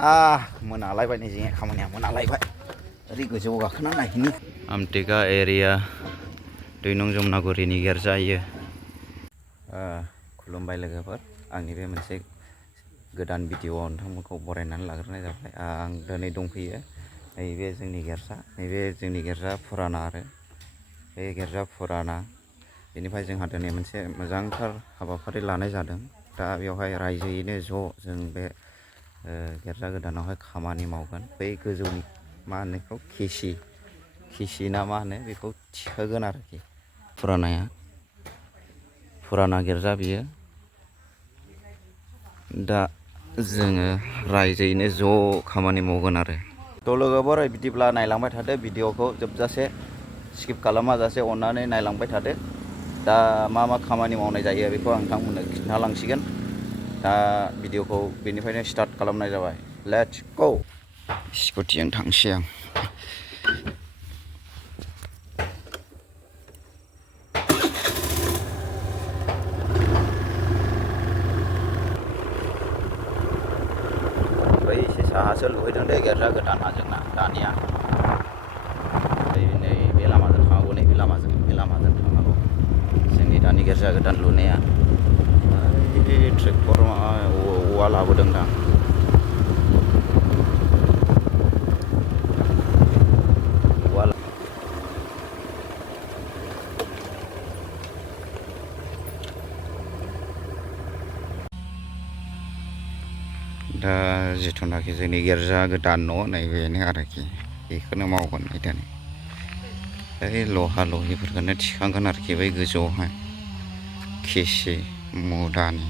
मोनालायबाय नै जोंनि खामानिया मोनालायबाय ओरै गोजौआव गाखोना नायहैनि आमटेका एरिया 2 नं जमुनागुरिनि गिर्जायो खुलुमबाय लोगोफोर आंनि बे मोनसे गोदान भिडिअआव नोंथांमोनखौ बरायनानै लाग्रोनाय जाबाय आं दिनै दंफैयो नैबे जोंनि गिर्जा नैबे जोंनि गिर्जा फुराना आरो बे गिर्जा फुराना बेनिफ्राय जोंहा दिनै मोनसे मोजांथार हाबाफारि लानाय जादों दा बेवहाय रायजोयैनो ज' जों बे गिर्जा गोदानावहाय खामानि मावगोन बै गोजौनि मा होनो बेखौ खिसि ना मा होनो बेखौ थिखोगोन आरोखि फुराना गिर्जा बियो दा जोङो रायजोयैनो ज' खामानि मावगोन आरो थ' लोगोफोर बिदिब्ला नायलांबाय थादो भिडिअखौ जोबजासे स्किप खालामाजासे अननानै नायलांबाय थादो दा मा खामानि मावनाय जायो बेखौ आं नोंथांमोननो खिन्थालांसिगोन दा भिडिअखौ बेनिफ्रायनो स्टार्ट खालामनाय जाबाय लेट्स गो स्कुटिजों थांसै आं एसे साहासो लुहैदों दे गिर्जा गोदाना जोंना दानिया नै बे लामाजों थांनांगौ नैबे लामाजों थांनांगौ जोंनि दानि गिर्जा गोदान लुनाया ट्रेक्टर औवा लाबोदों दां दा जिथुनाखि जोंनि गिर्जा गोदान न' नैबेनो आरोखि बेखौनो मावगोन दिनै ओइ लहा लहिफोरखौनो थिखांगोन आरोखि बै गोजौआवहाय खिसि मुदानि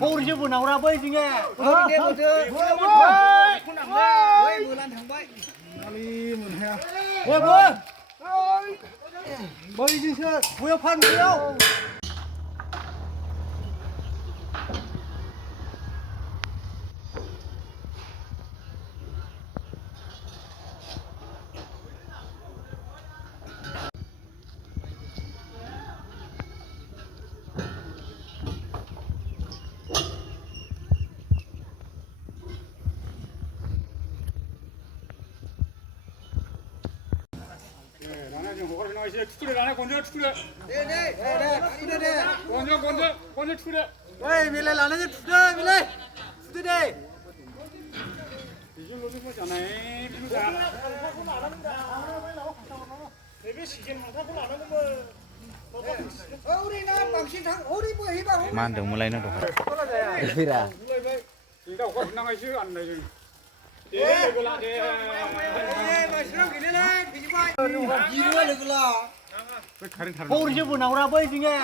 हौरिसो बोनावरा बै जोङो बैजोंसो बयाव फानबोयाव 투구래 나네 건져 투구래 네네 건져 투구래 에이 밀레 라네 투데 밀레 투데 이 정도는 뭐잖아 비누다 대비 시즌 하고 안 하는 거 우리나 방신 상 우리 뭐 해봐 मा होनदोंमोनलाय नों दहाय 이가 오가 나가시 안 나지 예 그거라 예 마시랑 기네라 비지마 이루가 되글라 हौरिसो बोनावरा बै जोङो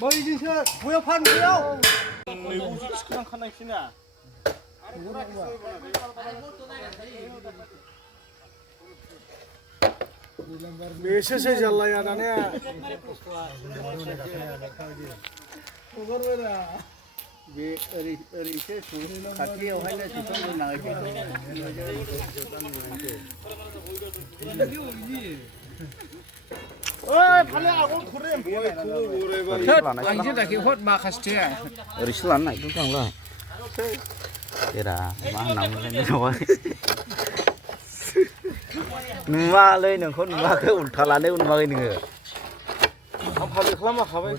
बैजोंसो बयाव फानबोयाव मैगंसो सिखांखानायसैना बेसोसो जाल्लाया दानिया बे ओरैसो खाथियावहायनो सिखांनो नाङाखै ओइ फाले आगोल खुरे आंसो दाखि हट माखासे ओरैसो लानो नागिरदों आंलाय एरा मा होननांगौलाय नोंनावहाय नुवालै नोंखौ नुवाखै उल्था लानाय नुवाखै नोङो आं फाले खालामाखाबाय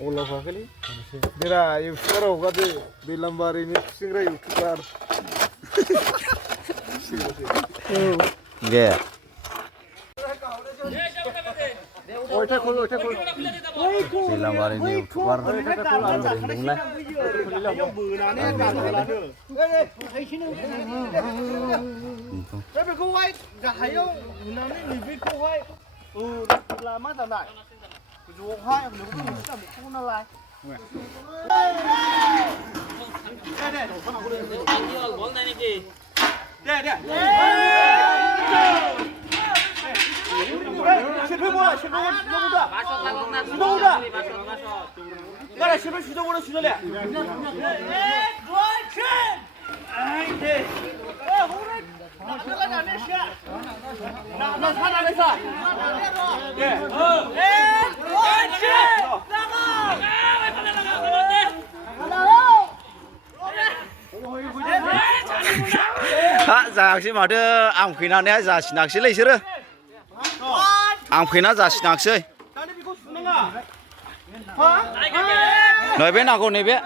अलावखाखैलै देरा इउटुबाराव हगारदो दैलामबारिनि खुसिंग्रा इउटुबार दे दैलामारिनि इउटुबार नोंलाय बेखौहाय गाहायाव नुनानै नैबेखौहाय लामा जानाय गोजौआवहाय बेखौ नालाय जायाखिसै माथो आं फैनानैहाय जासिनाखिसैलै बिसोरो आं फैना जासिनाखिसै नैबे नांगौ नैबे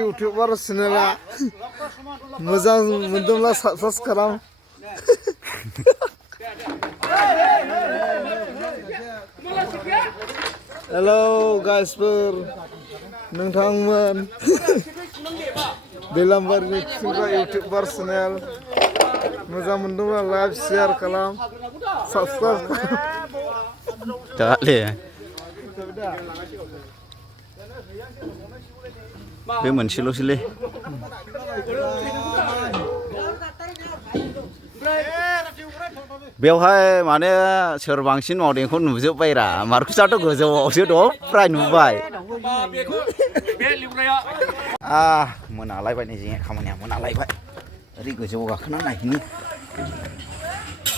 इउटुबार चेनेला मोजां मोनदोंब्ला साबसक्राइब खालाम हेलौ गाइसफोर नोंथांमोन दैलामारिनि खिथिग्रा इउटुबार चेनेल मोजां मोनदोंब्ला लाइक शेयार खालाम साबसक्राइब दाले बे मोनसेल'सैलै बेवहाय माने सोर बांसिन मावदेंखौ नुजोब्बायरा मार्कुसाथ' गोजौआवसो दं फ्राय नुबाय मोनालायबाय नै जोंनि खामानिया मोनालायबाय ओरै गोजौआव गाखोना नायहैनि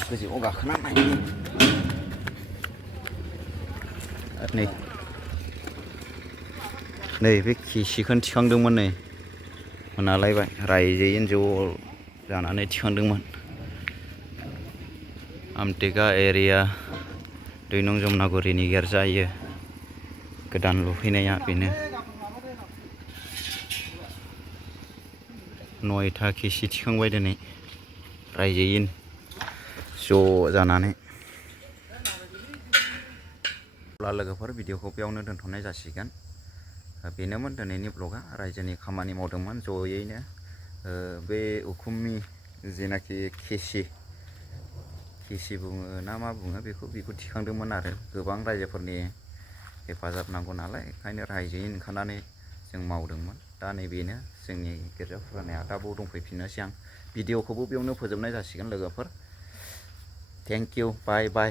गोजौआव गाखोना नायहैनि नै बे खिसिखौनो थिखांदोंमोन नै मोनालायबाय रायजोयैनो ज' जानानै थिखांदोंमोन आमटेका एरिया 2 नं जमुनागुरिनि गिर्जा इयो गोदान लुफैनाया बेनो 9था खिसि थिखांबाय दिनै रायजोयैनो ज' जानानै अब्ला लोगोफोर भिडिअखौ बेयावनो दोनथ'नाय जासिगोन बेनोमोन दिनैनि ब्लगा रायजोनि खामानि मावदोंमोन ज'यैनो बे उखुमनि जेनाखि खिसि बुङो ना मा बुङो बेखौ थिखांदोंमोन आरो गोबां रायजोफोरनि हेफाजाब नांगौ नालाय ओंखायनो रायजोयैनो ओंखारनानै जों मावदोंमोन दा नैबेनो जोंनि गिर्जा फुरानाया दा बाव दंफैफिननोसै आं भिडिअखौबो बेयावनो फोजोबनाय जासिगोन लोगोफोर थेंक इउ बाय बाय